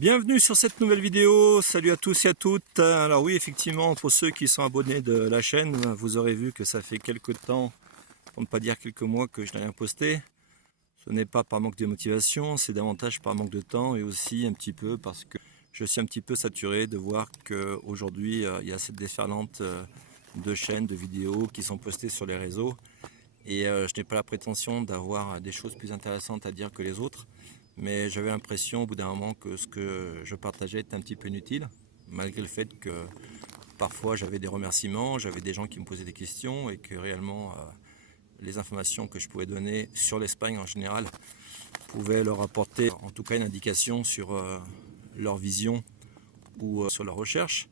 Bienvenue sur cette nouvelle vidéo, salut à tous et à toutes. Alors oui, effectivement, pour ceux qui sont abonnés de la chaîne, vous aurez vu que ça fait quelques temps, pour ne pas dire quelques mois, que je n'ai rien posté. Ce n'est pas par manque de motivation, c'est davantage par manque de temps et aussi un petit peu parce que je suis un petit peu saturé de voir qu'aujourd'hui il y a cette déferlante de chaînes, de vidéos qui sont postées sur les réseaux. Et je n'ai pas la prétention d'avoir des choses plus intéressantes à dire que les autres. Mais j'avais l'impression au bout d'un moment que ce que je partageais était un petit peu inutile, malgré le fait que parfois j'avais des remerciements, j'avais des gens qui me posaient des questions et que réellement les informations que je pouvais donner sur l'Espagne en général pouvaient leur apporter en tout cas une indication sur leur vision ou sur leur recherche.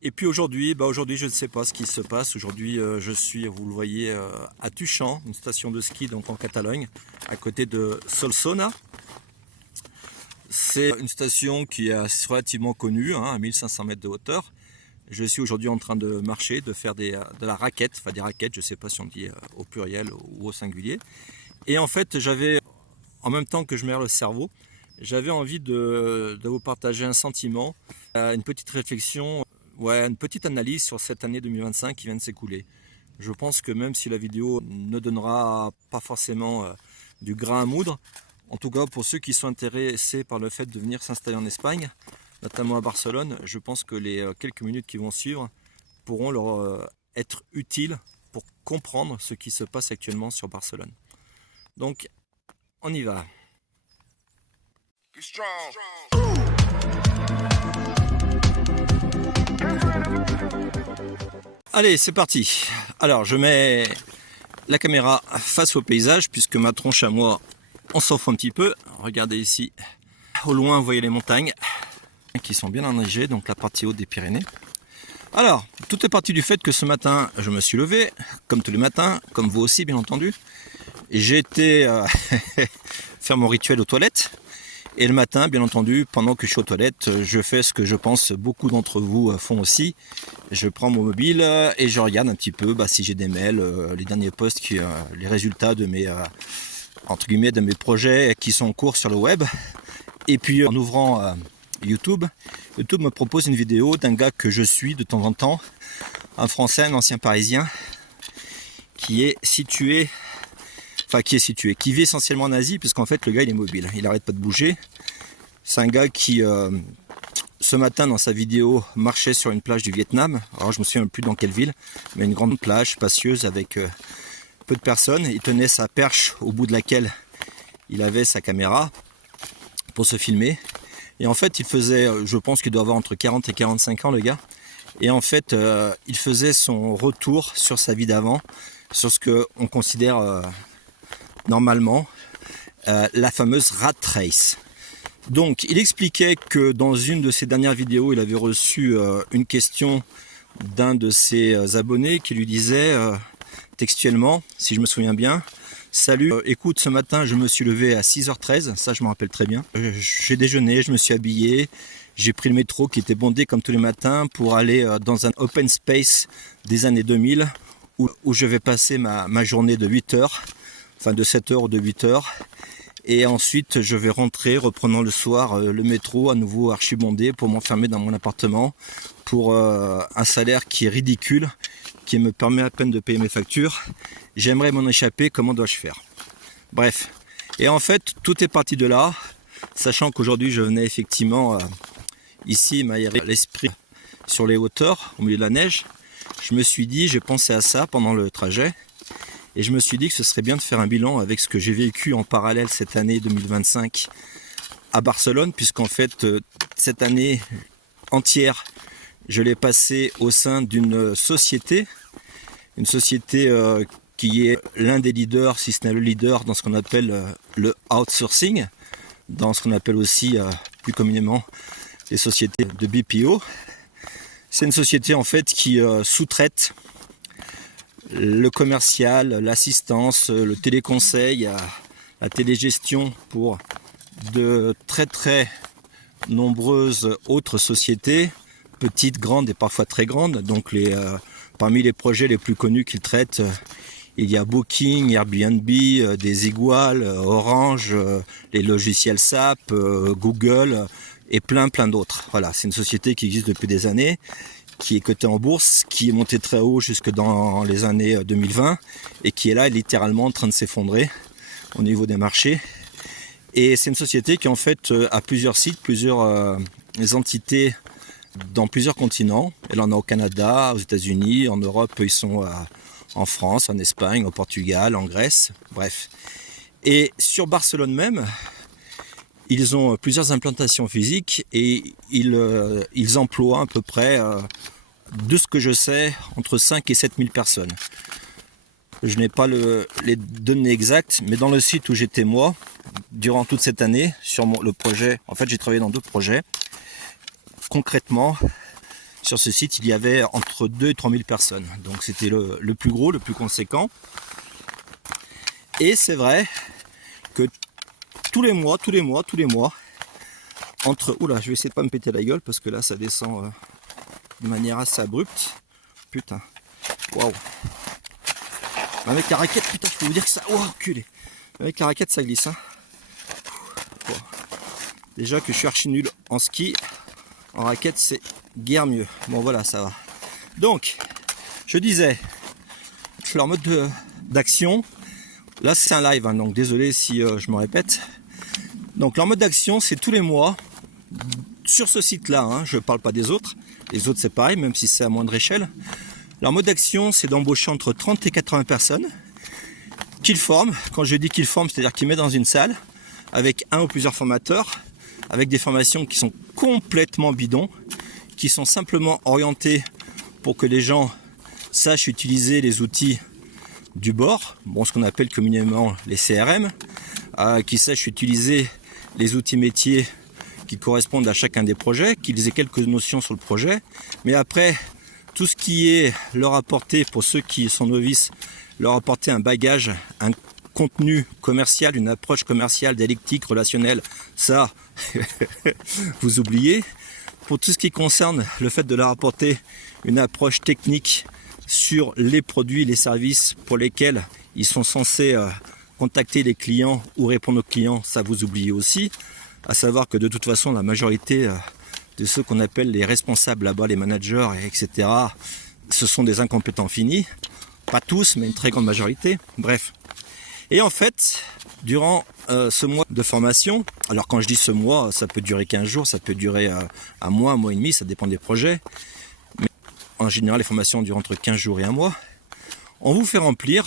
Et puis aujourd'hui, je ne sais pas ce qui se passe. Aujourd'hui, je suis, vous le voyez, à Tuchan, une station de ski donc en Catalogne, à côté de Solsona. C'est une station qui est relativement connue, à 1500 mètres de hauteur. Je suis aujourd'hui en train de marcher, de faire de la raquette, enfin des raquettes, je ne sais pas si on dit au pluriel ou au singulier. Et en fait, j'avais, en même temps que je m'aère le cerveau, j'avais envie de vous partager un sentiment, une petite réflexion, une petite analyse sur cette année 2025 qui vient de s'écouler. Je pense que même si la vidéo ne donnera pas forcément du grain à moudre, en tout cas pour ceux qui sont intéressés par le fait de venir s'installer en Espagne, notamment à Barcelone, je pense que les quelques minutes qui vont suivre pourront leur être utiles pour comprendre ce qui se passe actuellement sur Barcelone. Donc, on y va. Allez, c'est parti. Alors, je mets la caméra face au paysage puisque ma tronche à moi, on s'en fout un petit peu. Regardez ici, au loin, vous voyez les montagnes qui sont bien enneigées, donc la partie haute des Pyrénées. Alors, tout est parti du fait que ce matin, je me suis levé, comme tous les matins, comme vous aussi, bien entendu. J'ai été faire mon rituel aux toilettes. Et le matin, bien entendu, pendant que je suis aux toilettes, je fais ce que je pense beaucoup d'entre vous font aussi. Je prends mon mobile et je regarde un petit peu si j'ai des mails, les derniers posts, les résultats de mes, entre guillemets, de mes projets qui sont en cours sur le web. Et puis en ouvrant YouTube me propose une vidéo d'un gars que je suis de temps en temps, un Français, un ancien Parisien, qui vit essentiellement en Asie, puisqu'en fait le gars il est mobile, il n'arrête pas de bouger. C'est un gars qui, ce matin dans sa vidéo, marchait sur une plage du Vietnam. Alors je me souviens plus dans quelle ville, mais une grande plage spacieuse avec peu de personnes. Il tenait sa perche au bout de laquelle il avait sa caméra pour se filmer. Et en fait il faisait, je pense qu'il doit avoir entre 40 et 45 ans le gars. Et en fait il faisait son retour sur sa vie d'avant, sur ce qu'on considère normalement la fameuse rat race. Donc il expliquait que dans une de ses dernières vidéos, il avait reçu une question d'un de ses abonnés qui lui disait textuellement, si je me souviens bien: salut, écoute, ce matin je me suis levé à 6h13, ça je me rappelle très bien. J'ai déjeuné, je me suis habillé, j'ai pris le métro qui était bondé comme tous les matins pour aller dans un open space des années 2000 où je vais passer ma journée de 8h, enfin de 7h ou de 8h. Et ensuite, je vais rentrer, reprenant le soir le métro, à nouveau archibondé, pour m'enfermer dans mon appartement, pour un salaire qui est ridicule, qui me permet à peine de payer mes factures. J'aimerais m'en échapper, comment dois-je faire? Bref. Et en fait, tout est parti de là, sachant qu'aujourd'hui, je venais effectivement ici m'aérer l'esprit sur les hauteurs, au milieu de la neige. Je me suis dit, j'ai pensé à ça pendant le trajet. Et je me suis dit que ce serait bien de faire un bilan avec ce que j'ai vécu en parallèle cette année 2025 à Barcelone, puisqu'en fait, cette année entière, je l'ai passée au sein d'une société, qui est l'un des leaders, si ce n'est le leader, dans ce qu'on appelle le outsourcing, dans ce qu'on appelle aussi plus communément les sociétés de BPO. C'est une société en fait qui sous-traite le commercial, l'assistance, le téléconseil, la télégestion pour de très très nombreuses autres sociétés, petites, grandes et parfois très grandes. Donc parmi les projets les plus connus qu'ils traitent, il y a Booking, Airbnb, Desigual, Orange, les logiciels SAP, Google, et plein d'autres. Voilà, c'est une société qui existe depuis des années, qui est cotée en bourse, qui est montée très haut jusque dans les années 2020 et qui est là littéralement en train de s'effondrer au niveau des marchés. Et c'est une société qui en fait a plusieurs sites, plusieurs entités dans plusieurs continents. Elle en a au Canada, aux États-Unis, en Europe, ils sont en France, en Espagne, au Portugal, en Grèce, bref. Et sur Barcelone même, ils ont plusieurs implantations physiques et ils emploient à peu près, de ce que je sais, entre 5 et 7 000 personnes. Je n'ai pas les données exactes, mais dans le site où j'étais moi, durant toute cette année, sur le projet, en fait j'ai travaillé dans 2 projets. Concrètement, sur ce site, il y avait entre 2 et 3 000 personnes. Donc c'était le plus gros, le plus conséquent. Et c'est vrai que tous les mois, oula, je vais essayer de pas me péter la gueule parce que là ça descend de manière assez abrupte. Putain, waouh. Avec la raquette, putain, je peux vous dire que ça... Oh, culé. Avec la raquette, ça glisse. Hein. Bon. Déjà que je suis archi nul en ski, en raquette, c'est guère mieux. Bon, voilà, ça va. Donc, je disais, leur mode d'action, là, c'est un live, hein, donc désolé si je me répète. Donc, leur mode d'action, c'est tous les mois, sur ce site-là, hein, je ne parle pas des autres. Les autres, c'est pareil, même si c'est à moindre échelle. Leur mode d'action, c'est d'embaucher entre 30 et 80 personnes qu'ils forment. Quand je dis qu'ils forment, c'est-à-dire qu'ils mettent dans une salle avec un ou plusieurs formateurs, avec des formations qui sont complètement bidons, qui sont simplement orientées pour que les gens sachent utiliser les outils du bord, bon, ce qu'on appelle communément les CRM, qui sachent utiliser les outils métiers qui correspondent à chacun des projets, qu'ils aient quelques notions sur le projet, mais après... Tout ce qui est leur apporter, pour ceux qui sont novices, leur apporter un bagage, un contenu commercial, une approche commerciale, dialectique, relationnelle, ça, vous oubliez. Pour tout ce qui concerne le fait de leur apporter une approche technique sur les produits, les services pour lesquels ils sont censés contacter les clients ou répondre aux clients, ça vous oubliez aussi. À savoir que de toute façon, la majorité... de ceux qu'on appelle les responsables là-bas, les managers, etc. Ce sont des incompétents finis. Pas tous, mais une très grande majorité. Bref. Et en fait, durant ce mois de formation, alors quand je dis ce mois, ça peut durer 15 jours, ça peut durer un mois et demi, ça dépend des projets. Mais en général, les formations durent entre 15 jours et un mois. On vous fait remplir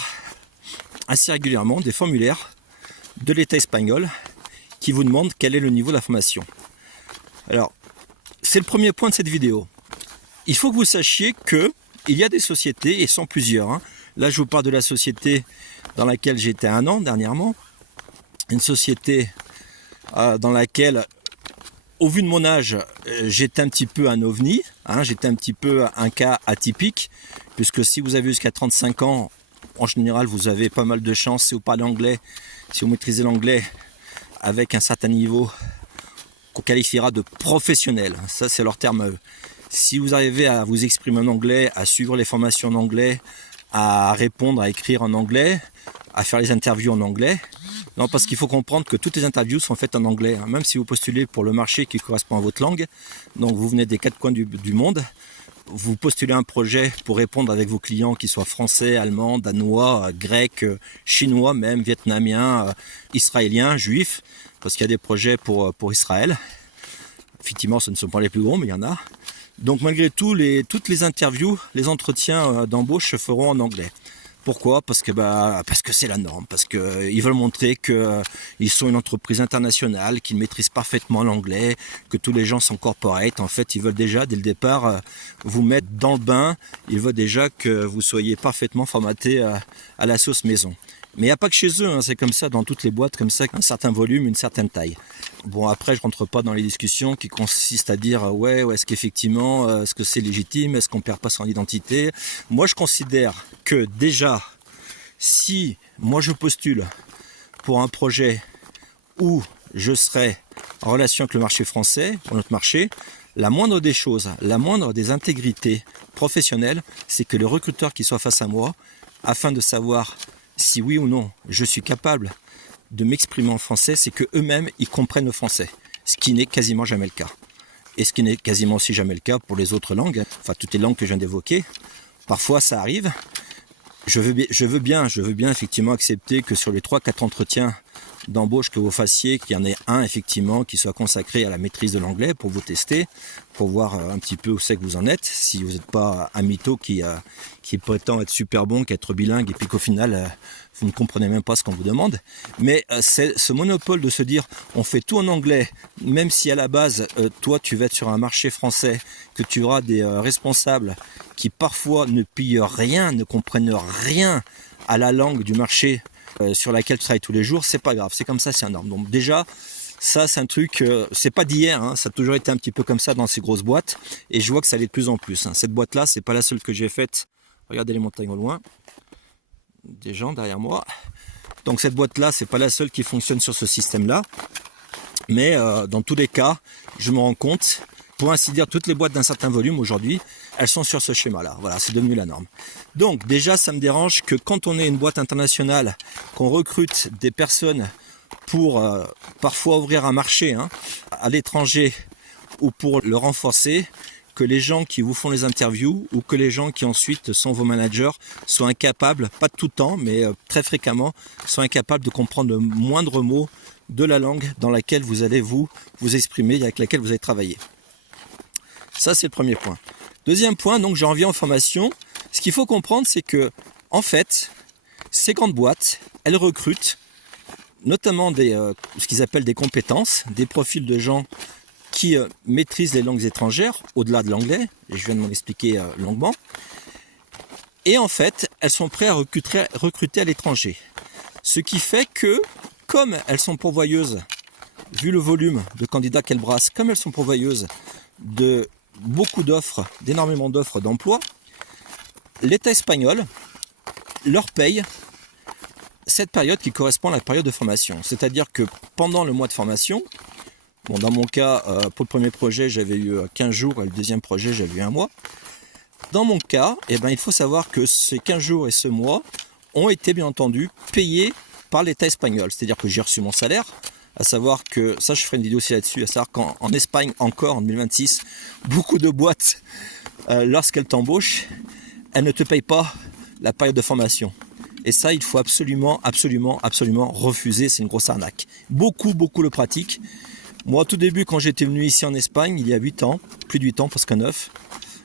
assez régulièrement des formulaires de l'État espagnol qui vous demandent quel est le niveau de la formation. Alors, c'est le premier point de cette vidéo. Il faut que vous sachiez que il y a des sociétés, et sont plusieurs. Hein. Là, je vous parle de la société dans laquelle j'étais 1 an dernièrement. Une société dans laquelle, au vu de mon âge, j'étais un petit peu un ovni. Hein, j'étais un petit peu un cas atypique. Puisque si vous avez jusqu'à 35 ans, en général, vous avez pas mal de chance. Si vous parlez anglais, si vous maîtrisez l'anglais avec un certain niveau... qu'on qualifiera de professionnel, ça c'est leur terme à eux. Si vous arrivez à vous exprimer en anglais, à suivre les formations en anglais, à répondre, à écrire en anglais, à faire les interviews en anglais, non, parce qu'il faut comprendre que toutes les interviews sont faites en anglais, hein, même si vous postulez pour le marché qui correspond à votre langue, donc vous venez des 4 coins du monde, vous postulez un projet pour répondre avec vos clients qui soient français, allemands, danois, grecs, chinois même, vietnamiens, israéliens, juifs, parce qu'il y a des projets pour Israël. Effectivement, ce ne sont pas les plus gros, mais il y en a. Donc malgré tout, toutes les interviews, les entretiens d'embauche se feront en anglais. Pourquoi ? Parce que c'est la norme, parce qu'ils veulent montrer qu'ils sont une entreprise internationale, qu'ils maîtrisent parfaitement l'anglais, que tous les gens sont corporate. En fait, ils veulent déjà, dès le départ, vous mettre dans le bain. Ils veulent déjà que vous soyez parfaitement formaté à la sauce maison. Mais il n'y a pas que chez eux, hein, c'est comme ça dans toutes les boîtes, comme ça, un certain volume, une certaine taille. Bon, après, je rentre pas dans les discussions qui consistent à dire ouais, est-ce qu'effectivement, est-ce que c'est légitime, est-ce qu'on perd pas son identité. Moi, je considère que déjà, si moi je postule pour un projet où je serai en relation avec le marché français, pour notre marché, la moindre des choses, la moindre des intégrités professionnelles, c'est que le recruteur qui soit face à moi, afin de savoir si oui ou non je suis capable de m'exprimer en français, c'est que eux-mêmes ils comprennent le français. ce qui n'est quasiment jamais le cas. Et ce qui n'est quasiment aussi jamais le cas pour les autres langues, enfin toutes les langues que je viens d'évoquer. Parfois ça arrive. Je veux bien effectivement accepter que sur les 3-4 entretiens d'embauche que vous fassiez, qu'il y en ait un effectivement qui soit consacré à la maîtrise de l'anglais pour vous tester, pour voir un petit peu où c'est que vous en êtes, si vous n'êtes pas un mytho qui prétend être super bon, qu'être bilingue et puis qu'au final vous ne comprenez même pas ce qu'on vous demande. Mais c'est ce monopole de se dire on fait tout en anglais, même si à la base toi tu vas être sur un marché français, que tu auras des responsables qui parfois ne pillent rien, ne comprennent rien à la langue du marché sur laquelle tu travailles tous les jours, c'est pas grave, c'est comme ça, c'est un norme. Donc déjà, ça c'est un truc, c'est pas d'hier, hein, ça a toujours été un petit peu comme ça dans ces grosses boîtes, et je vois que ça l'est de plus en plus. Hein. Cette boîte-là, c'est pas la seule que j'ai faite. Regardez les montagnes au loin, des gens derrière moi. Donc cette boîte-là, c'est pas la seule qui fonctionne sur ce système-là, mais dans tous les cas, je me rends compte. Pour ainsi dire, toutes les boîtes d'un certain volume aujourd'hui, elles sont sur ce schéma-là. Voilà, c'est devenu la norme. Donc déjà, ça me dérange que quand on est une boîte internationale, qu'on recrute des personnes pour parfois ouvrir un marché à l'étranger ou pour le renforcer, que les gens qui vous font les interviews ou que les gens qui ensuite sont vos managers soient incapables, pas tout le temps, mais très fréquemment, soient incapables de comprendre le moindre mot de la langue dans laquelle vous allez vous exprimer et avec laquelle vous allez travailler. Ça, c'est le premier point. Deuxième point, donc j'en reviens aux formations. Ce qu'il faut comprendre, c'est que, en fait, ces grandes boîtes, elles recrutent notamment ce qu'ils appellent des compétences, des profils de gens qui maîtrisent les langues étrangères, au-delà de l'anglais, et je viens de m'en expliquer longuement. Et en fait, elles sont prêtes à recruter à l'étranger. Ce qui fait que, comme elles sont pourvoyeuses, vu le volume de candidats qu'elles brassent, comme elles sont pourvoyeuses de beaucoup d'offres, d'énormément d'offres d'emploi, l'État espagnol leur paye cette période qui correspond à la période de formation. C'est-à-dire que pendant le mois de formation, bon, dans mon cas, pour le premier projet, j'avais eu 15 jours et le deuxième projet, j'avais eu un mois. Dans mon cas, il faut savoir que ces 15 jours et ce mois ont été bien entendu payés par l'État espagnol. C'est-à-dire que j'ai reçu mon salaire, à savoir que, ça je ferai une vidéo aussi là-dessus, à savoir qu'en Espagne encore en 2026, beaucoup de boîtes, lorsqu'elles t'embauchent, elles ne te payent pas la période de formation. Et ça, il faut absolument refuser, c'est une grosse arnaque. Beaucoup le pratiquent. Moi, au tout début, quand j'étais venu ici en Espagne, il y a 8 ans, plus de 8 ans, presque 9,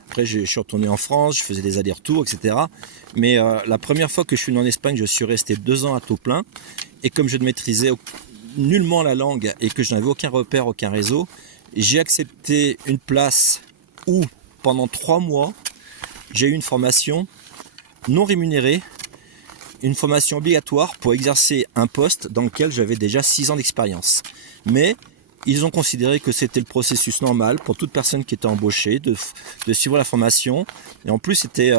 après je suis retourné en France, je faisais des allers-retours, etc. Mais la première fois que je suis venu en Espagne, je suis resté 2 ans à taux plein. Et comme je ne maîtrisais nullement la langue et que je n'avais aucun repère, aucun réseau, j'ai accepté une place où pendant 3 mois j'ai eu une formation non rémunérée, une formation obligatoire pour exercer un poste dans lequel j'avais déjà 6 ans d'expérience. Mais ils ont considéré que c'était le processus normal pour toute personne qui était embauchée de suivre la formation. Et en plus c'était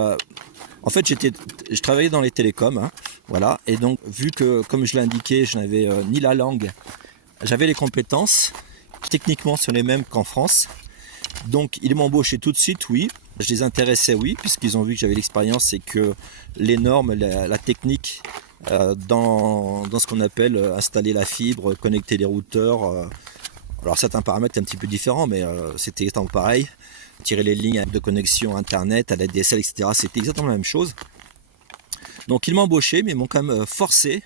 en fait, je travaillais dans les télécoms, voilà, et donc vu que, comme je l'ai indiqué, je n'avais ni la langue, j'avais les compétences, techniquement ce n'est les mêmes qu'en France, donc ils m'ont embauché tout de suite, oui, je les intéressais, oui, puisqu'ils ont vu que j'avais l'expérience et que les normes, la technique, dans ce qu'on appelle installer la fibre, connecter les routeurs, alors certains paramètres un petit peu différents, mais c'était exactement pareil. Tirer les lignes de connexion internet à la DSL, etc. C'était exactement la même chose. Donc ils m'ont embauché, mais ils m'ont quand même forcé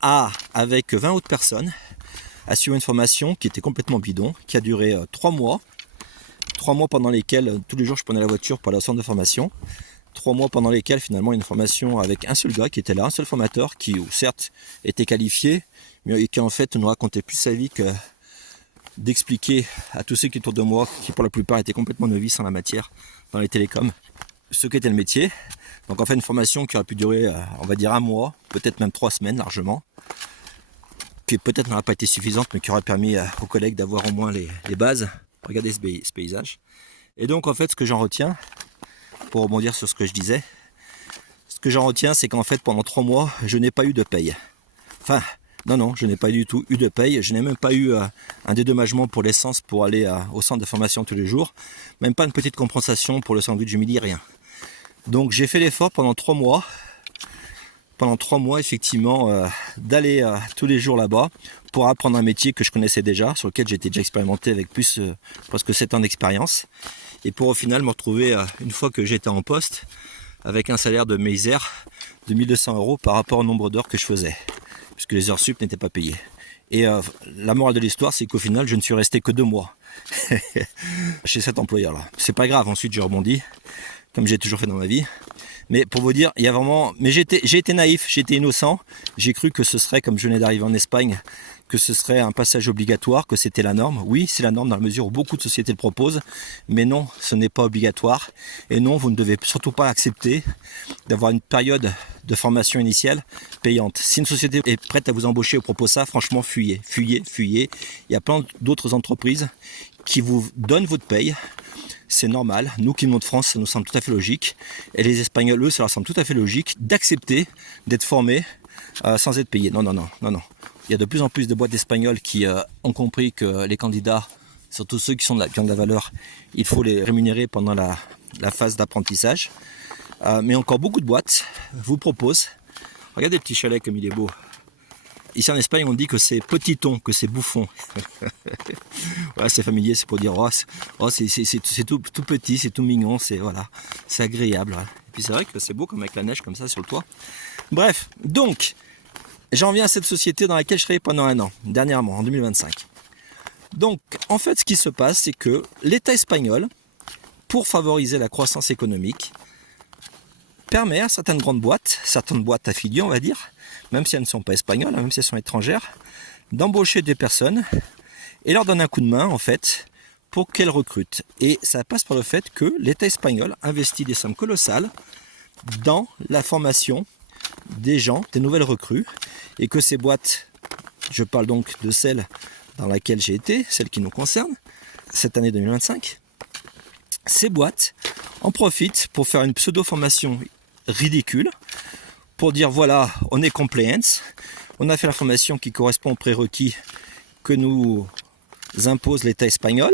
avec 20 autres personnes, à suivre une formation qui était complètement bidon, qui a duré 3 mois. 3 mois pendant lesquels, tous les jours, je prenais la voiture pour aller au centre de formation. 3 mois pendant lesquels, finalement, une formation avec un seul gars qui était là, un seul formateur, qui, certes, était qualifié, mais qui, en fait, ne racontait plus sa vie que d'expliquer à tous ceux qui étaient autour de moi, qui pour la plupart étaient complètement novices en la matière, dans les télécoms, ce qu'était le métier. Donc en fait une formation qui aurait pu durer, on va dire 1 mois, peut-être même 3 semaines largement, qui peut-être n'aurait pas été suffisante, mais qui aurait permis aux collègues d'avoir au moins les bases. Regardez ce paysage. Et donc en fait ce que j'en retiens, pour rebondir sur ce que je disais, ce que j'en retiens c'est qu'en fait pendant 3 mois, je n'ai pas eu de paye. Enfin, non, je n'ai pas du tout eu de paye. Je n'ai même pas eu un dédommagement pour l'essence pour aller au centre de formation tous les jours. Même pas une petite compensation pour le sandwich du midi, rien. Donc j'ai fait l'effort pendant 3 mois. Pendant 3 mois, effectivement, d'aller tous les jours là-bas pour apprendre un métier que je connaissais déjà, sur lequel j'étais déjà expérimenté avec plus presque 7 ans d'expérience. Et pour au final me retrouver, une fois que j'étais en poste, avec un salaire de misère de 1200 € par rapport au nombre d'heures que je faisais, puisque les heures sup n'étaient pas payées. Et la morale de l'histoire, c'est qu'au final, je ne suis resté que 2 mois chez cet employeur-là. C'est pas grave, ensuite j'ai rebondi, comme j'ai toujours fait dans ma vie. Mais pour vous dire, il y a vraiment... Mais j'ai été naïf, j'ai été innocent. J'ai cru que ce serait, comme je venais d'arriver en Espagne, que ce serait un passage obligatoire, que c'était la norme. Oui, c'est la norme dans la mesure où beaucoup de sociétés le proposent. Mais non, ce n'est pas obligatoire. Et non, vous ne devez surtout pas accepter d'avoir une période de formation initiale payante. Si une société est prête à vous embaucher ou propose ça, franchement, fuyez, fuyez, fuyez. Il y a plein d'autres entreprises qui vous donnent votre paye. C'est normal, nous qui venons de France, ça nous semble tout à fait logique. Et les Espagnols, eux, ça leur semble tout à fait logique d'accepter d'être formés sans être payés. Non, non, non, non, non. Il y a de plus en plus de boîtes espagnoles qui ont compris que les candidats, surtout ceux qui ont de la valeur, il faut les rémunérer pendant la phase d'apprentissage. Mais encore beaucoup de boîtes vous proposent, regardez le petit chalet comme il est beau. Ici en Espagne, on dit que c'est petiton, que c'est bouffon. Voilà, c'est familier, c'est pour dire c'est tout petit, c'est tout mignon, c'est voilà, c'est agréable. Et puis c'est vrai que c'est beau comme avec la neige comme ça sur le toit. Bref, donc j'en viens à cette société dans laquelle je travaillais pendant 1 an, dernièrement, en 2025. Donc en fait, ce qui se passe, c'est que l'État espagnol, pour favoriser la croissance économique, permet à certaines boîtes affiliées, on va dire, même si elles ne sont pas espagnoles, même si elles sont étrangères, d'embaucher des personnes et leur donner un coup de main, en fait, pour qu'elles recrutent. Et ça passe par le fait que l'État espagnol investit des sommes colossales dans la formation des gens, des nouvelles recrues, et que ces boîtes, je parle donc de celle dans laquelle j'ai été, celle qui nous concerne, cette année 2025, ces boîtes en profitent pour faire une pseudo-formation ridicule, pour dire voilà, on est compliance, on a fait la formation qui correspond aux prérequis que nous impose l'État espagnol,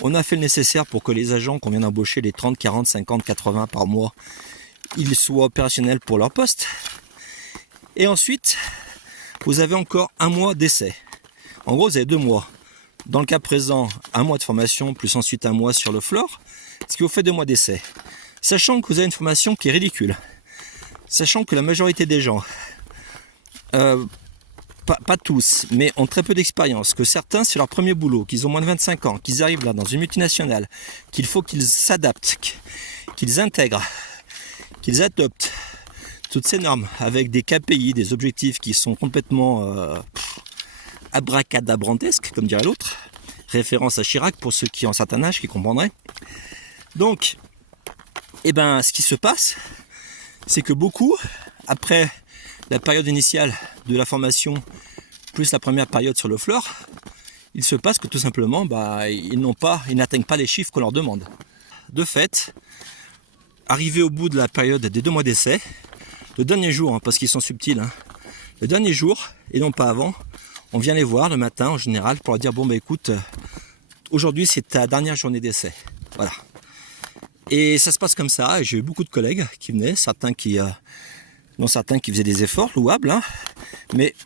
on a fait le nécessaire pour que les agents qu'on vient d'embaucher, les 30, 40, 50, 80 par mois, ils soient opérationnels pour leur poste. Et ensuite, vous avez encore 1 mois d'essai. En gros, vous avez 2 mois. Dans le cas présent, 1 mois de formation, plus ensuite 1 mois sur le floor, ce qui vous fait 2 mois d'essai. Sachant que vous avez une formation qui est ridicule. Sachant que la majorité des gens, pas tous, mais ont très peu d'expérience, que certains c'est leur premier boulot, qu'ils ont moins de 25 ans, qu'ils arrivent là dans une multinationale, qu'il faut qu'ils s'adaptent, qu'ils intègrent, qu'ils adoptent toutes ces normes avec des KPI, des objectifs qui sont complètement abracadabrantesques, comme dirait l'autre, référence à Chirac pour ceux qui ont un certain âge qui comprendraient. Donc, ce qui se passe, c'est que beaucoup, après la période initiale de la formation, plus la première période sur le floor, il se passe que tout simplement, ils n'atteignent pas les chiffres qu'on leur demande. De fait, arrivé au bout de la période des 2 mois d'essai, le dernier jour, parce qu'ils sont subtils, le dernier jour, et non pas avant, on vient les voir le matin en général pour leur dire écoute, aujourd'hui c'est ta dernière journée d'essai. Voilà. Et ça se passe comme ça, et j'ai eu beaucoup de collègues qui venaient, certains qui faisaient des efforts louables, mais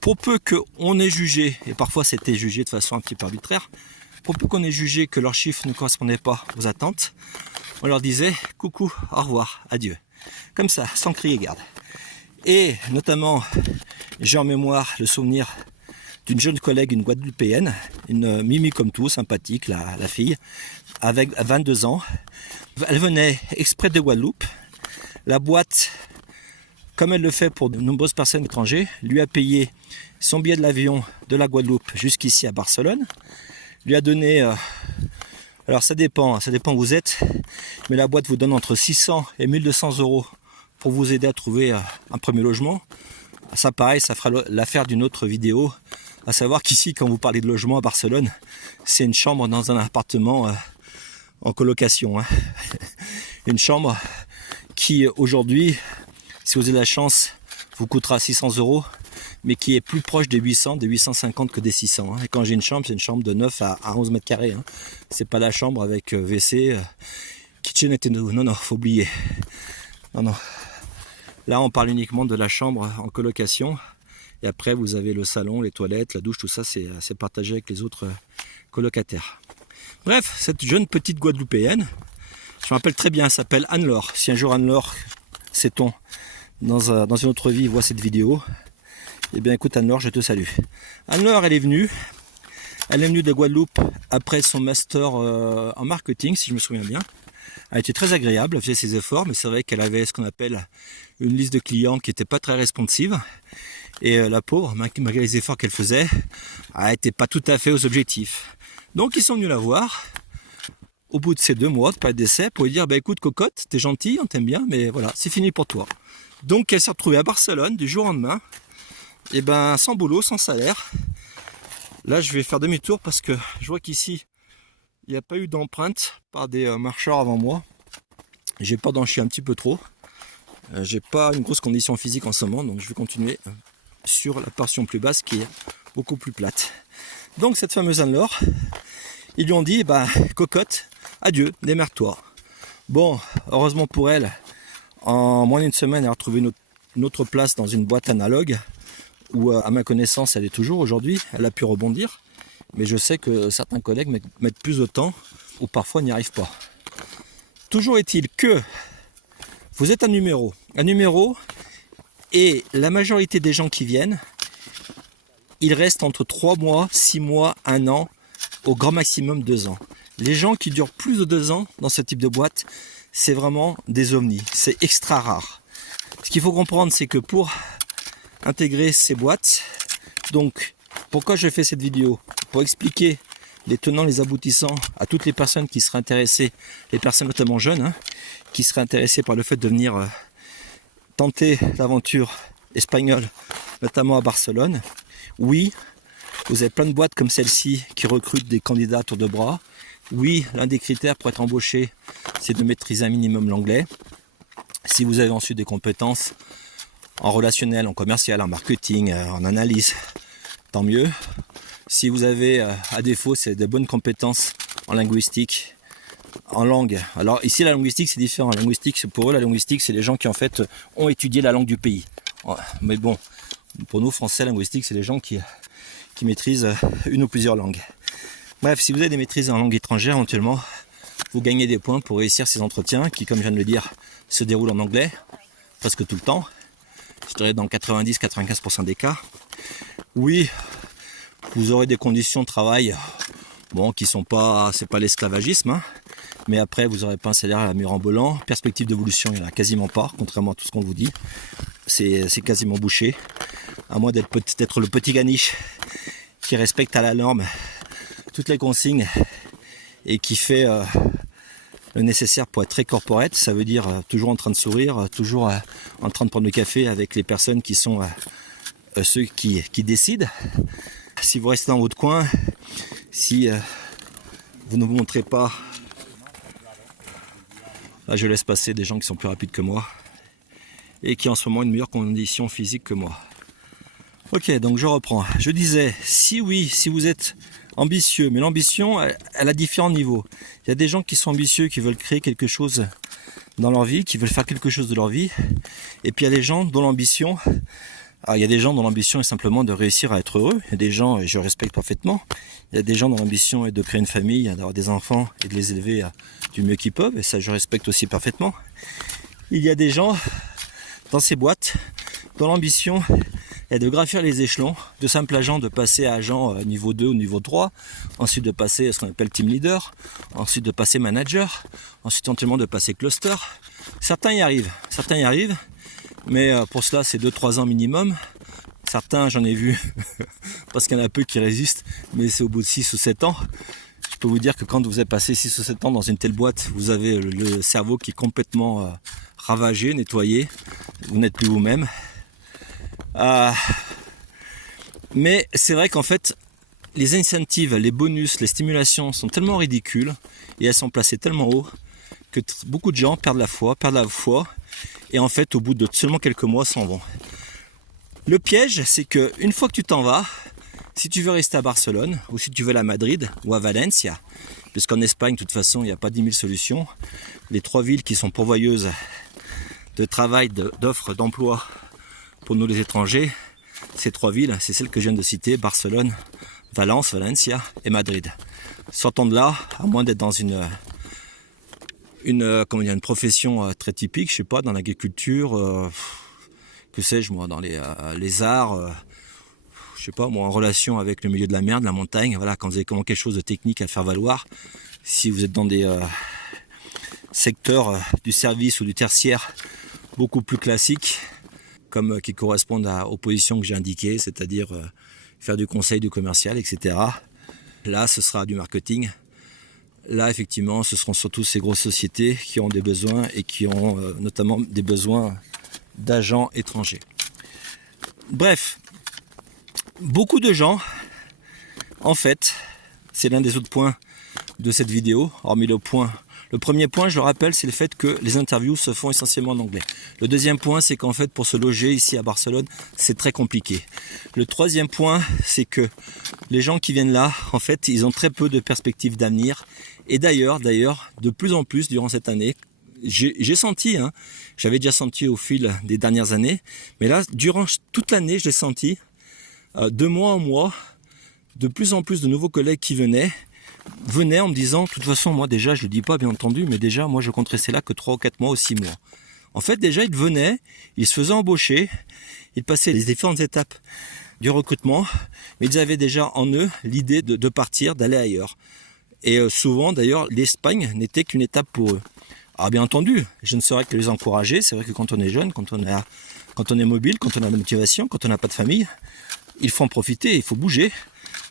pour peu qu'on ait jugé, et parfois c'était jugé de façon un petit peu arbitraire, pour peu qu'on ait jugé que leurs chiffres ne correspondaient pas aux attentes, on leur disait coucou, au revoir, adieu. Comme ça, sans crier garde. Et notamment, j'ai en mémoire le souvenir d'une jeune collègue, une Guadeloupéenne, une Mimi comme tout, sympathique, la fille, avec 22 ans. Elle venait exprès de Guadeloupe. La boîte, comme elle le fait pour de nombreuses personnes étrangères, lui a payé son billet de l'avion de la Guadeloupe jusqu'ici à Barcelone. Lui a donné, alors ça dépend où vous êtes, mais la boîte vous donne entre 600 et 1200 € pour vous aider à trouver un premier logement. Ça pareil, ça fera l'affaire d'une autre vidéo, à savoir qu'ici, quand vous parlez de logement à Barcelone, c'est une chambre dans un appartement en colocation. Une chambre qui aujourd'hui, si vous avez la chance, vous coûtera 600 €, mais qui est plus proche des 800, des 850 que des 600. Et quand j'ai une chambre, c'est une chambre de 9 à 11 mètres carrés. C'est pas la chambre avec WC, kitchenette et non, faut oublier. Non. Là, on parle uniquement de la chambre en colocation. Et après, vous avez le salon, les toilettes, la douche, tout ça, c'est partagé avec les autres colocataires. Bref, cette jeune petite Guadeloupéenne, je me rappelle très bien, elle s'appelle Anne-Laure. Si un jour Anne-Laure, sait-on, dans une autre vie, voit cette vidéo, eh bien écoute Anne-Laure, je te salue. Anne-Laure, elle est venue de Guadeloupe après son master en marketing, si je me souviens bien. Elle était très agréable, elle faisait ses efforts, mais c'est vrai qu'elle avait ce qu'on appelle une liste de clients qui n'était pas très responsive. Et la pauvre, malgré les efforts qu'elle faisait, elle n'était pas tout à fait aux objectifs. Donc ils sont venus la voir au bout de ces 2 mois de période d'essai pour lui dire bah écoute cocotte, t'es gentille, on t'aime bien, mais voilà, c'est fini pour toi. Donc elle s'est retrouvée à Barcelone du jour au lendemain, et ben sans boulot, sans salaire. Là je vais faire demi-tour parce que je vois qu'ici il n'y a pas eu d'empreinte par des marcheurs avant moi. J'ai peur d'en chier un petit peu trop. J'ai pas une grosse condition physique en ce moment, donc je vais continuer sur la portion plus basse qui est beaucoup plus plate. Donc cette fameuse Anne-Laure, ils lui ont dit bah cocotte, adieu, démerde-toi. Bon, heureusement pour elle, en moins d'une semaine, elle a retrouvé une autre place dans une boîte analogue où à ma connaissance elle est toujours aujourd'hui, elle a pu rebondir, mais je sais que certains collègues mettent plus de temps ou parfois n'y arrivent pas. Toujours est-il que vous êtes un numéro et la majorité des gens qui viennent, ils restent entre 3 mois, 6 mois, 1 an, au grand maximum 2 ans. Les gens qui durent plus de 2 ans dans ce type de boîte, c'est vraiment des ovnis, c'est extra rare. Ce qu'il faut comprendre, c'est que pour intégrer ces boîtes, donc pourquoi je fais cette vidéo? Pour expliquer les tenants, les aboutissants à toutes les personnes qui seraient intéressées, les personnes notamment jeunes, qui seraient intéressées par le fait de venir tenter l'aventure espagnole, notamment à Barcelone. Oui, vous avez plein de boîtes comme celle-ci qui recrutent des candidats à tour de bras. Oui, l'un des critères pour être embauché, c'est de maîtriser un minimum l'anglais. Si vous avez ensuite des compétences en relationnel, en commercial, en marketing, en analyse, tant mieux. Si vous avez, à défaut, c'est de bonnes compétences en linguistique, en langue. Alors ici, la linguistique, c'est différent. La linguistique, pour eux, la linguistique, c'est les gens qui, en fait, ont étudié la langue du pays. Mais bon, pour nous, français, linguistique, c'est les gens qui maîtrisent une ou plusieurs langues. Bref, si vous avez des maîtrises en langue étrangère, éventuellement, vous gagnez des points pour réussir ces entretiens qui, comme je viens de le dire, se déroulent en anglais, presque tout le temps. Je dirais dans 90-95% des cas. Oui, vous aurez des conditions de travail qui sont pas, c'est pas l'esclavagisme, mais après vous n'aurez pas un salaire mirobolant. Perspective d'évolution, il n'y en a quasiment pas, contrairement à tout ce qu'on vous dit. C'est quasiment bouché, à moins d'être peut-être le petit ganiche qui respecte à la norme toutes les consignes et qui fait le nécessaire pour être très corporate. Ça veut dire toujours en train de sourire, toujours en train de prendre le café avec les personnes qui sont ceux qui décident. Si vous restez dans votre coin, si vous ne vous montrez pas, là je laisse passer des gens qui sont plus rapides que moi et qui ont en ce moment une meilleure condition physique que moi. Ok, donc je reprends. Je disais, si vous êtes ambitieux, mais l'ambition, elle a différents niveaux. Il y a des gens qui sont ambitieux, qui veulent créer quelque chose dans leur vie, qui veulent faire quelque chose de leur vie. Et puis il y a des gens dont l'ambition, il y a des gens dont l'ambition est simplement de réussir à être heureux. Il y a des gens, et je respecte parfaitement, il y a des gens dont l'ambition est de créer une famille, d'avoir des enfants et de les élever du mieux qu'ils peuvent. Et ça, je respecte aussi parfaitement. Il y a des gens dans ces boîtes dont l'ambition est de gravir les échelons, de simple agent de passer à agent niveau 2 ou niveau 3, ensuite de passer à ce qu'on appelle team leader, ensuite de passer manager, ensuite éventuellement de passer cluster. Certains y arrivent, mais pour cela c'est 2-3 ans minimum. Certains, j'en ai vu, parce qu'il y en a peu qui résistent, mais c'est au bout de 6 ou 7 ans. Je peux vous dire que quand vous avez passé 6 ou 7 ans dans une telle boîte, vous avez le cerveau qui est complètement ravagé, nettoyé, vous n'êtes plus vous-même. Mais c'est vrai qu'en fait, les incentives, les bonus, les stimulations sont tellement ridicules et elles sont placées tellement haut que beaucoup de gens perdent la foi et en fait, au bout de seulement quelques mois, s'en vont. Le piège, c'est que une fois que tu t'en vas, si tu veux rester à Barcelone ou si tu veux aller à Madrid ou à Valencia, puisqu'en Espagne, de toute façon, il n'y a pas 10 000 solutions, les 3 villes qui sont pourvoyeuses de travail, d'offres d'emploi pour nous les étrangers, Ces 3 villes, c'est celles que je viens de citer, Barcelone, Valence, Valencia et Madrid. Sortant de là, à moins d'être dans une profession très typique, je sais pas, dans l'agriculture, que sais-je moi, dans les arts, je sais pas moi, en relation avec le milieu de la mer, de la montagne, voilà, quand vous avez quelque chose de technique à faire valoir, si vous êtes dans des secteurs du service ou du tertiaire beaucoup plus classiques, comme qui correspondent aux positions que j'ai indiquées, c'est-à-dire faire du conseil, du commercial, etc. Là, ce sera du marketing. Là, effectivement, ce seront surtout ces grosses sociétés qui ont des besoins et qui ont notamment des besoins d'agents étrangers. Bref, beaucoup de gens, en fait, c'est l'un des autres points de cette vidéo, hormis le premier point, je le rappelle, c'est le fait que les interviews se font essentiellement en anglais. Le deuxième point, c'est qu'en fait, pour se loger ici à Barcelone, c'est très compliqué. Le troisième point, c'est que les gens qui viennent là, en fait, ils ont très peu de perspectives d'avenir. Et d'ailleurs, de plus en plus, durant cette année, j'ai senti, j'avais déjà senti au fil des dernières années, mais là, durant toute l'année, je l'ai senti, de mois en mois, de plus en plus de nouveaux collègues qui venaient en me disant, de toute façon, moi déjà, je le dis pas bien entendu, mais déjà, moi, je compte rester là que 3 ou 4 mois ou 6 mois. En fait, déjà, ils venaient, ils se faisaient embaucher, ils passaient les différentes étapes du recrutement, mais ils avaient déjà en eux l'idée de partir, d'aller ailleurs. Et souvent, d'ailleurs, l'Espagne n'était qu'une étape pour eux. Alors, bien entendu, je ne saurais que les encourager. C'est vrai que quand on est jeune, quand on est mobile, quand on a la motivation, quand on n'a pas de famille, il faut en profiter, il faut bouger.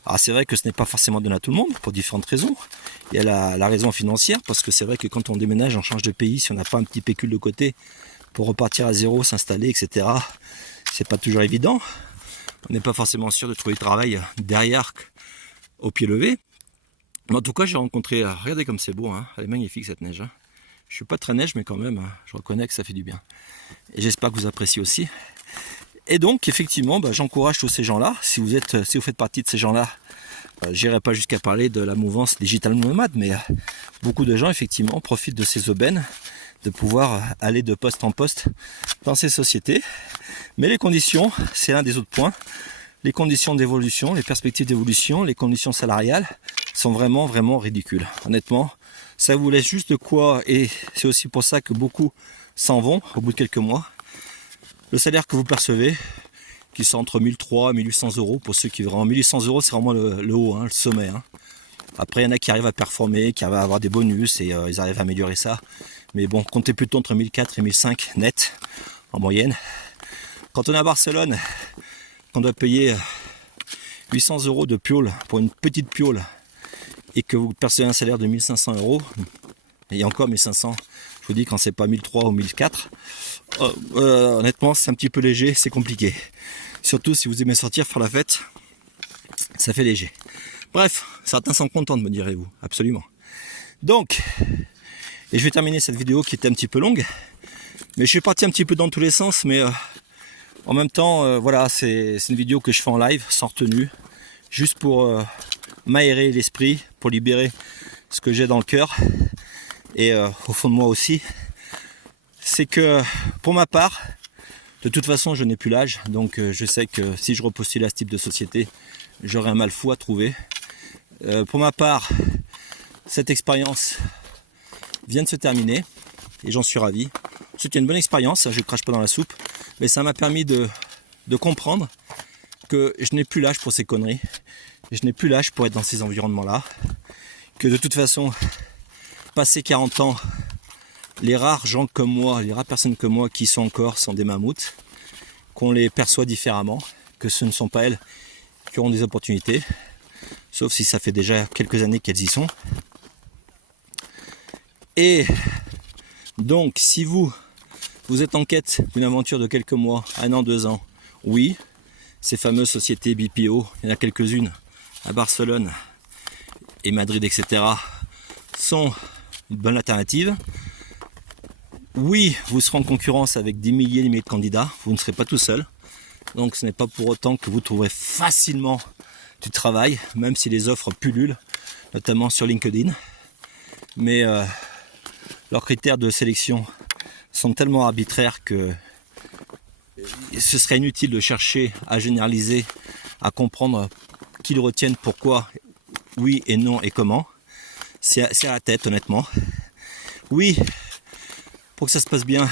Alors c'est vrai que ce n'est pas forcément donné à tout le monde pour différentes raisons. Il y a la raison financière, parce que c'est vrai que quand on déménage, on change de pays, si on n'a pas un petit pécule de côté pour repartir à zéro, s'installer, etc., c'est pas toujours évident. On n'est pas forcément sûr de trouver du travail derrière au pied levé. Mais en tout cas, j'ai rencontré, regardez comme c'est beau, elle est magnifique cette neige. Je suis pas très neige, mais quand même, je reconnais que ça fait du bien. Et j'espère que vous appréciez aussi. Et donc, effectivement, j'encourage tous ces gens-là. Si vous faites partie de ces gens-là, j'irai pas jusqu'à parler de la mouvance digital nomade, mais beaucoup de gens, effectivement, profitent de ces aubaines, de pouvoir aller de poste en poste dans ces sociétés. Mais les conditions, c'est l'un des autres points. Les conditions d'évolution, les perspectives d'évolution, les conditions salariales sont vraiment, vraiment ridicules. Honnêtement, ça vous laisse juste de quoi, et c'est aussi pour ça que beaucoup s'en vont au bout de quelques mois. Le salaire que vous percevez, qui sont entre 1300 et 1800 euros, pour ceux qui vraiment 1800 euros, c'est vraiment le haut, le sommet. Après, il y en a qui arrivent à performer, qui arrivent à avoir des bonus et ils arrivent à améliorer ça. Mais bon, comptez plutôt entre 1400 et 1500 net en moyenne. Quand on est à Barcelone, qu'on doit payer 800 euros de piole pour une petite piole et que vous percevez un salaire de 1500 euros, et encore 1500, je vous dis quand c'est pas 1300 ou 1400, honnêtement c'est un petit peu léger, c'est compliqué. Surtout si vous aimez sortir, faire la fête, ça fait léger. Bref, certains sont contents de me direz-vous, absolument. Donc, et je vais terminer cette vidéo qui était un petit peu longue, mais je suis parti un petit peu dans tous les sens, mais en même temps, voilà, c'est une vidéo que je fais en live, sans retenue, juste pour m'aérer l'esprit, pour libérer ce que j'ai dans le cœur, et au fond de moi aussi. C'est que, pour ma part, de toute façon, je n'ai plus l'âge, donc je sais que si je repostule à ce type de société, j'aurai un mal fou à trouver. Pour ma part, cette expérience vient de se terminer, et j'en suis ravi. C'était une bonne expérience, je ne crache pas dans la soupe, mais ça m'a permis de comprendre que je n'ai plus l'âge pour ces conneries, je n'ai plus l'âge pour être dans ces environnements-là, que de toute façon, passé 40 ans, les rares gens comme moi, les rares personnes comme moi qui sont encore sont des mammouths, qu'on les perçoit différemment, que ce ne sont pas elles qui auront des opportunités, sauf si ça fait déjà quelques années qu'elles y sont. Et donc, si vous êtes en quête d'une aventure de quelques mois, 1 an, 2 ans, oui, ces fameuses sociétés BPO, il y en a quelques-unes à Barcelone et Madrid, etc., sont une bonne alternative. Oui, vous serez en concurrence avec des milliers de candidats, vous ne serez pas tout seul. Donc ce n'est pas pour autant que vous trouverez facilement du travail, même si les offres pullulent, notamment sur LinkedIn. Mais leurs critères de sélection sont tellement arbitraires que ce serait inutile de chercher à généraliser, à comprendre qu'ils retiennent pourquoi, oui et non et comment. C'est à la tête, honnêtement. Oui, pour que ça se passe bien,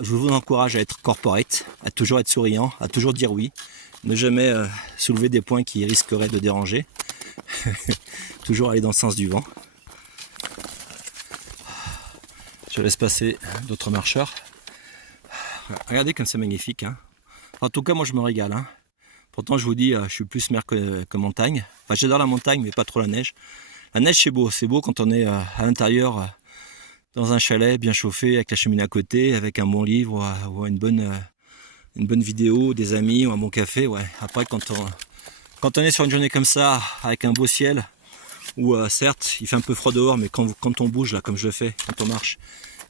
je vous encourage à être corporate, à toujours être souriant, à toujours dire oui, ne jamais soulever des points qui risqueraient de déranger, toujours aller dans le sens du vent. Je laisse passer d'autres marcheurs. Regardez comme c'est magnifique. Hein. En tout cas, moi je me régale. Hein. Pourtant, je vous dis, je suis plus mer que montagne. Enfin, j'adore la montagne, mais pas trop la neige. La neige, c'est beau. C'est beau quand on est à l'intérieur, dans un chalet bien chauffé, avec la cheminée à côté, avec un bon livre ou une bonne vidéo, des amis ou un bon café. Ouais. Après, quand on est sur une journée comme ça, avec un beau ciel, où certes, il fait un peu froid dehors, mais quand on bouge, là, comme je le fais, quand on marche,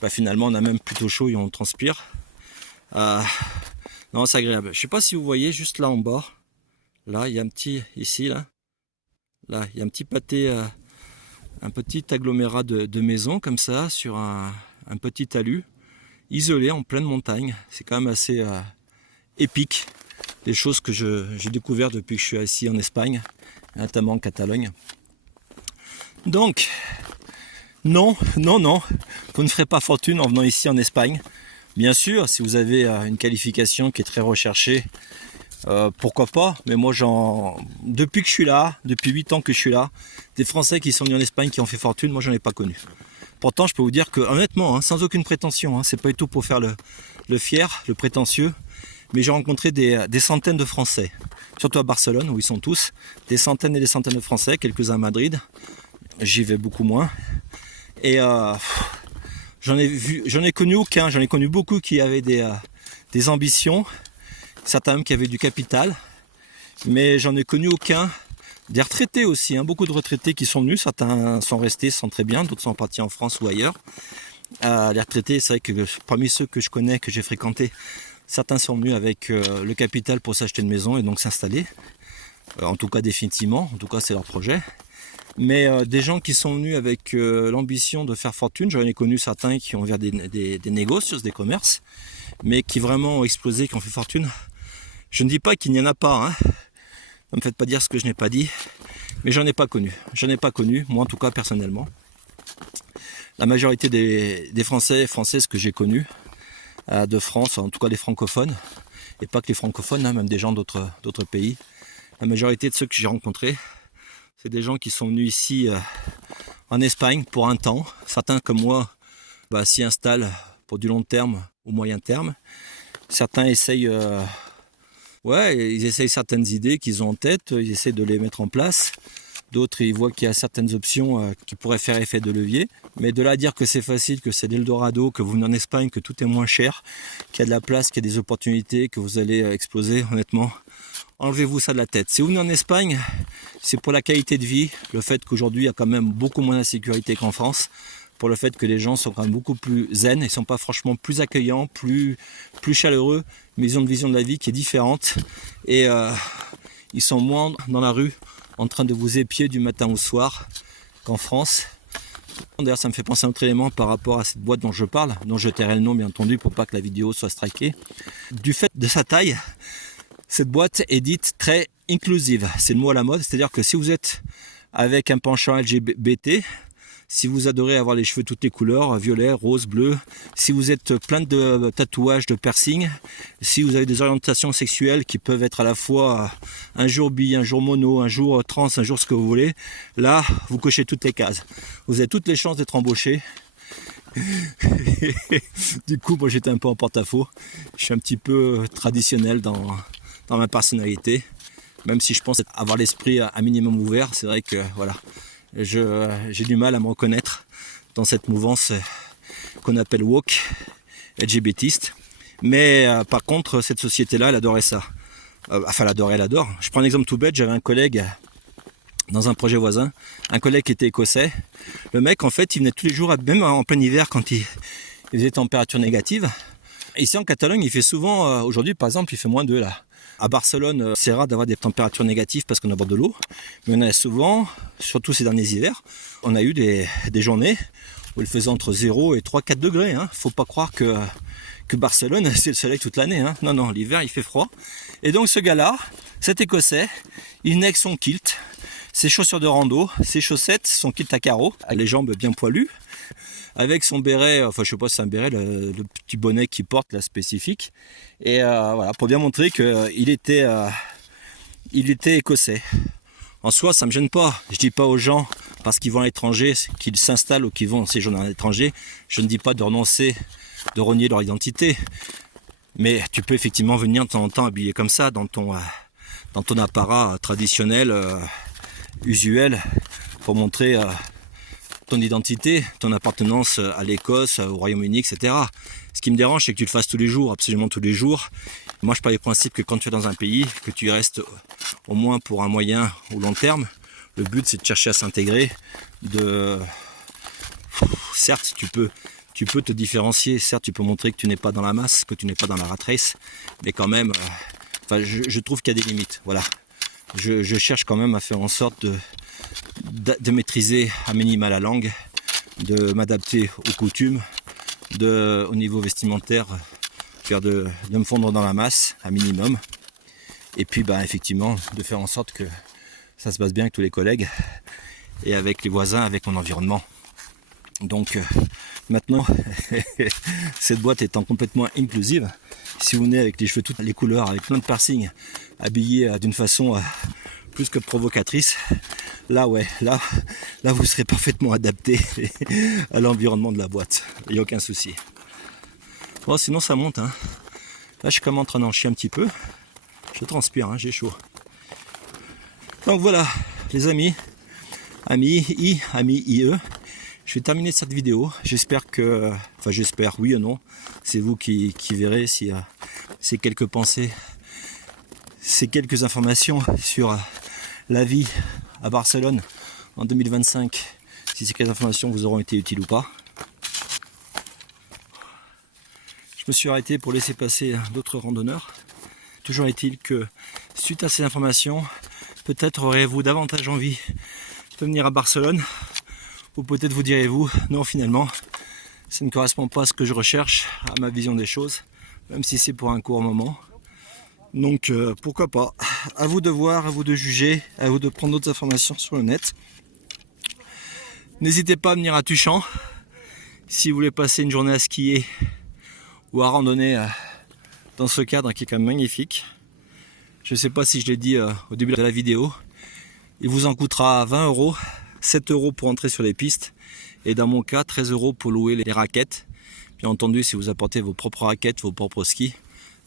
bah, finalement, on a même plutôt chaud et on transpire. Non, c'est agréable. Je sais pas si vous voyez, juste là en bas, là, il y a un petit, ici, là, il y a un petit pâté, un petit agglomérat de maisons comme ça, sur un petit talus, isolé en pleine montagne. C'est quand même assez épique, des choses que j'ai découvert depuis que je suis assis en Espagne, notamment en Catalogne. Donc, non, vous ne ferez pas fortune en venant ici en Espagne. Bien sûr, si vous avez une qualification qui est très recherchée, pourquoi pas, mais moi depuis que je suis là, depuis 8 ans que je suis là, des Français qui sont venus en Espagne qui ont fait fortune, moi j'en ai pas connu. Pourtant je peux vous dire que honnêtement, hein, sans aucune prétention, hein, c'est pas du tout pour faire le fier, le prétentieux, mais j'ai rencontré des centaines de Français, surtout à Barcelone où ils sont tous, des centaines et des centaines de Français, quelques-uns à Madrid, j'y vais beaucoup moins, et j'en ai connu aucun, j'en ai connu beaucoup qui avaient des ambitions, certains même qui avaient du capital, mais j'en ai connu aucun. Des retraités aussi, hein, beaucoup de retraités qui sont venus, certains sont restés, sont très bien, d'autres sont partis en France ou ailleurs. Les retraités, c'est vrai que parmi ceux que je connais, que j'ai fréquentés, certains sont venus avec le capital pour s'acheter une maison et donc s'installer. En tout cas définitivement, en tout cas c'est leur projet. Mais des gens qui sont venus avec l'ambition de faire fortune, j'en ai connu certains qui ont ouvert des négoces, des commerces, mais qui vraiment ont explosé, qui ont fait fortune. Je ne dis pas qu'il n'y en a pas, hein. Ne me faites pas dire ce que je n'ai pas dit, mais j'en ai pas connu. J'en ai pas connu, moi en tout cas personnellement. La majorité des Français et Françaises que j'ai connus de France, en tout cas les francophones, et pas que les francophones, hein, même des gens d'autres pays, la majorité de ceux que j'ai rencontrés, c'est des gens qui sont venus ici en Espagne pour un temps. Certains comme moi s'y installent pour du long terme ou moyen terme. Certains essayent, ils essayent certaines idées qu'ils ont en tête, ils essayent de les mettre en place. D'autres, ils voient qu'il y a certaines options qui pourraient faire effet de levier. Mais de là à dire que c'est facile, que c'est l'Eldorado, que vous venez en Espagne, que tout est moins cher, qu'il y a de la place, qu'il y a des opportunités, que vous allez exploser, honnêtement, enlevez-vous ça de la tête. Si vous venez en Espagne, c'est pour la qualité de vie, le fait qu'aujourd'hui, il y a quand même beaucoup moins d'insécurité qu'en France, pour le fait que les gens sont quand même beaucoup plus zen, ils ne sont pas franchement plus accueillants, plus chaleureux, mais ils ont une vision de la vie qui est différente. Et ils sont moins dans la rue, en train de vous épier du matin au soir qu'en France. D'ailleurs, ça me fait penser à un autre élément par rapport à cette boîte dont je parle, dont je tairai le nom bien entendu pour pas que la vidéo soit strikée. Du fait de sa taille, cette boîte est dite très inclusive. C'est le mot à la mode, c'est-à-dire que si vous êtes avec un penchant LGBT, si vous adorez avoir les cheveux toutes les couleurs, violet, rose, bleu, si vous êtes plein de tatouages, de piercings, si vous avez des orientations sexuelles qui peuvent être à la fois un jour bi, un jour mono, un jour trans, un jour ce que vous voulez, là, vous cochez toutes les cases. Vous avez toutes les chances d'être embauché. Du coup, moi j'étais un peu en porte-à-faux. Je suis un petit peu traditionnel dans ma personnalité, même si je pense avoir l'esprit un minimum ouvert. C'est vrai que voilà, j'ai du mal à me reconnaître dans cette mouvance qu'on appelle woke, LGBTiste. Mais par contre, cette société-là, elle adorait ça. Enfin, elle adore. Je prends un exemple tout bête, j'avais un collègue dans un projet voisin, un collègue qui était écossais. Le mec, en fait, il venait tous les jours, même en plein hiver, quand il faisait température négative. Ici en Catalogne, il fait souvent, aujourd'hui par exemple, il fait -2 là. À Barcelone, c'est rare d'avoir des températures négatives parce qu'on a bord de l'eau. Mais on a souvent, surtout ces derniers hivers, on a eu des journées où il faisait entre 0 et 3-4 degrés. Hein. Faut pas croire que que Barcelone, c'est le soleil toute l'année. Hein. Non, l'hiver, il fait froid. Et donc ce gars-là, cet Écossais, il naît avec son kilt, ses chaussures de rando, ses chaussettes, son kilt à carreaux, avec les jambes bien poilues, avec son béret, enfin je sais pas si c'est un béret, le petit bonnet qu'il porte là spécifique. Et voilà, pour bien montrer qu'il était écossais. En soi, ça me gêne pas. Je dis pas aux gens, parce qu'ils vont à l'étranger, qu'ils s'installent ou qu'ils vont séjourner à l'étranger, je ne dis pas de renoncer, de renier leur identité. Mais tu peux effectivement venir de temps en temps habillé comme ça, dans ton apparat traditionnel, usuel, pour montrer ton identité, ton appartenance à l'Écosse, au Royaume-Uni, etc. Ce qui me dérange, c'est que tu le fasses tous les jours, absolument tous les jours. Moi, je pars du principe que quand tu es dans un pays, que tu y restes au moins pour un moyen ou long terme. Le but, c'est de chercher à s'intégrer. Certes, tu peux te différencier. Certes, tu peux montrer que tu n'es pas dans la masse, que tu n'es pas dans la rat race. Mais quand même, je trouve qu'il y a des limites. Voilà. Je cherche quand même à faire en sorte de maîtriser à minima la langue, de m'adapter aux coutumes, au niveau vestimentaire, de me fondre dans la masse à minimum. Et puis effectivement, de faire en sorte que ça se passe bien avec tous les collègues et avec les voisins, avec mon environnement. Donc maintenant, cette boîte étant complètement inclusive, si vous venez avec les cheveux toutes les couleurs, avec plein de piercings, habillé d'une façon plus que provocatrice, là vous serez parfaitement adapté à l'environnement de la boîte. Il n'y a aucun souci. Bon, sinon ça monte. Hein. Là je suis comme en train d'en chier un petit peu. Je transpire, hein, j'ai chaud. Donc voilà, les amis, IE, je vais terminer cette vidéo. J'espère que, j'espère, oui ou non, c'est vous qui verrez si ces quelques pensées, ces quelques informations sur la vie à Barcelone en 2025, si ces quelques informations vous auront été utiles ou pas. Je me suis arrêté pour laisser passer d'autres randonneurs. Toujours est-il que, suite à ces informations, peut-être aurez-vous davantage envie de venir à Barcelone, ou peut-être vous direz-vous, non finalement, ça ne correspond pas à ce que je recherche, à ma vision des choses, même si c'est pour un court moment. Donc pourquoi pas, à vous de voir, à vous de juger, à vous de prendre d'autres informations sur le net. N'hésitez pas à venir à Tuchan, si vous voulez passer une journée à skier ou à randonner dans ce cadre qui est quand même magnifique. Je ne sais pas si je l'ai dit au début de la vidéo. Il vous en coûtera 20 €, 7 € pour entrer sur les pistes et dans mon cas 13 € pour louer les raquettes. Bien entendu, si vous apportez vos propres raquettes, vos propres skis,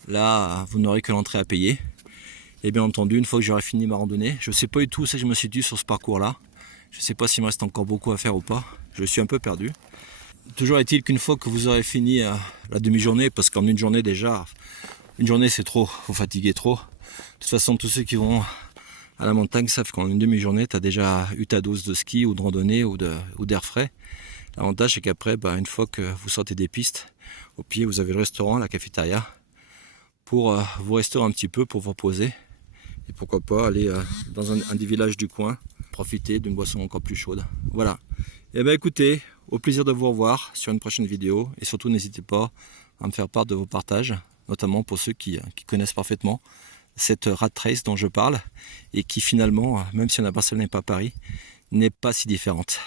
là vous n'aurez que l'entrée à payer. Et bien entendu, une fois que j'aurai fini ma randonnée, je ne sais pas du tout où c'est que je me situe sur ce parcours là. Je ne sais pas s'il me reste encore beaucoup à faire ou pas. Je suis un peu perdu. Toujours est-il qu'une fois que vous aurez fini la demi-journée, parce qu'en une journée déjà, une journée c'est trop, vous fatiguez trop. De toute façon, tous ceux qui vont à la montagne savent qu'en une demi-journée, tu as déjà eu ta dose de ski ou de randonnée ou d'air frais. L'avantage c'est qu'après, une fois que vous sortez des pistes, au pied vous avez le restaurant, la cafétéria, pour vous restaurer un petit peu, pour vous reposer. Et pourquoi pas aller dans un des villages du coin, profiter d'une boisson encore plus chaude. Voilà. Et écoutez, au plaisir de vous revoir sur une prochaine vidéo. Et surtout, n'hésitez pas à me faire part de vos partages, notamment pour ceux qui connaissent parfaitement cette rat race dont je parle et qui finalement, même si on a Barcelone et pas Paris, n'est pas si différente.